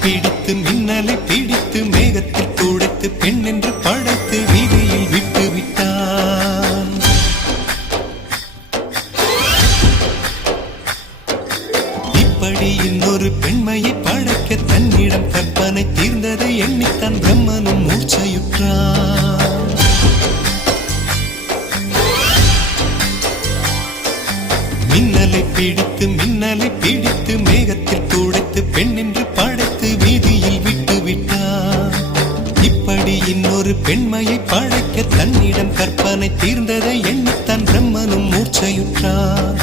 பிடித்து மின்னலை பிடித்து மேகத்தில் துடைத்து பெண் என்று படைத்து வீதியில் விட்டு விட்டான். இப்படி இன்னொரு பெண்மையை படைக்க தன்னிடம் கற்பனை தீர்ந்ததை எண்ணித்தான் பிரம்மனும் மூர்ச்சையுற்றான். மின்னலை பிடித்து மேகத்தில் துடைத்து பெண் என்று படைத்து வீதியில் விட்டு விட்டான். இப்படி இன்னொரு பெண்மையை படைக்க தன்னிடம் கற்பனை தீர்ந்ததை எண்ணித்தான் பிரம்மனும் மூர்ச்சையுற்றான்.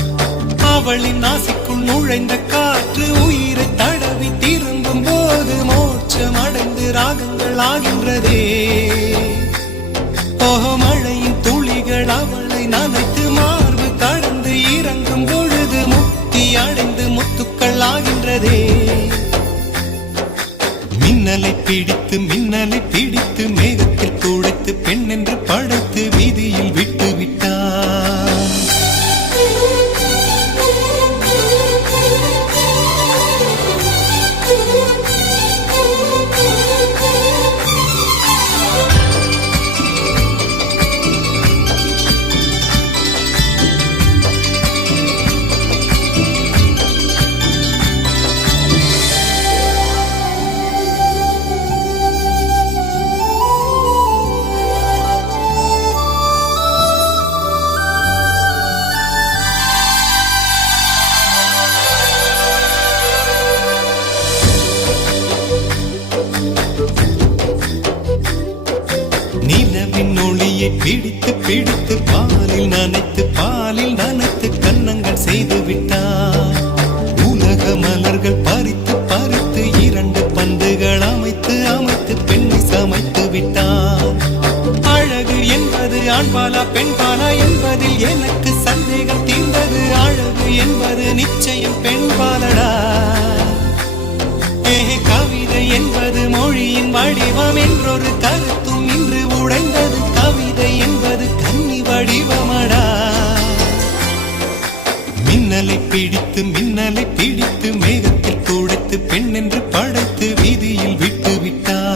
அவளின் நாசிக்குள் நுழைந்த காற்று உயிரை தடவி திரும்பும் போது மோட்சம் அடைந்து ராகங்கள் ஆகின்றதே. ஓஹோ, மழையின் துளிகள் அவளை நனைத்து மார்பு கடந்து இறங்கும் பொழுது முக்தி அடைந்து முத்துக்கள் ஆகின்றதே. மின்னலை பிடித்து மேகத்தில் துடைத்து பெண் என்று படைத்து வீதியில் விட்டு விட்டான். நிலவின் ஒளியை பிடித்து பாலில் நனைத்து கன்னங்கள் செய்து விட்டார். உலக மலர்கள் பறித்து இரண்டு பந்துகள் அமைத்து பெண்ணை சமைத்து விட்டார். அழகு என்பது ஆண்பாலா பெண்பாலா என்பதில் எனக்கு சந்தேகம் தீர்ந்தது. அழகு என்பது நிச்சயம் பெண்பாலடா. கவிதை என்பது மொழியின் வடிவம் என்றொரு கருத்தும் இன்று உடைந்தது. கவிதை என்பது கன்னி வடிவமடா. மின்னலை பிடித்து மேகத்தில் துடைத்து பெண் என்று படைத்து வீதியில் விட்டு விட்டான்.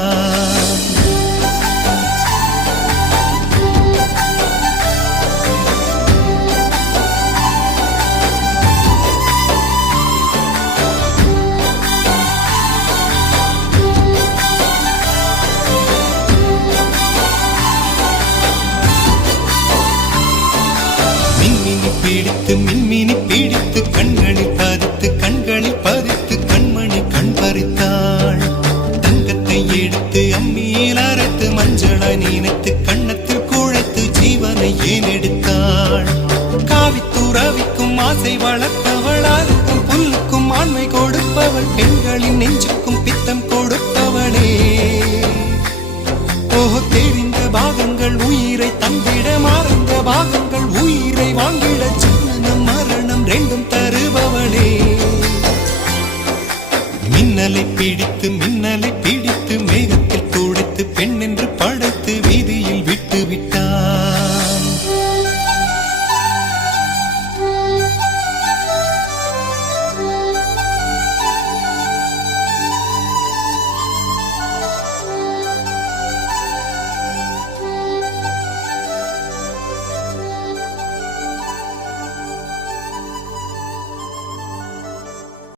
மின்மினி பிடித்து கண்களில் பதித்து கண்மணி கண் பறித்தாள். தங்கத்தை எடுத்து அம்மியில் அரைத்து மஞ்சளாய் நினைத்து கண்ணத்தில் குழைத்து ஜீவனை ஏன் எடுத்தாள். காவித்துறவிக்கும் ஆசை வளர்த்தவள், அருக்கும் புல்லுக்கும் ஆண்மை கொடுப்பவள், பெண்களின் நெஞ்சுக்கும் பித்தம் கொடுப்பவளே. ஓஹோ, தெரிந்த பாகங்கள் உயிரை தந்திட மறந்த பாகங்கள் உயிரை வாங்கிட ஜனனம் மரணம் ரெண்டும் தருபவளே. மின்னலை பிடித்து மேகத்தில் துடைத்து பெண் என்று படைத்து வீதியில் விட்டு விட்டு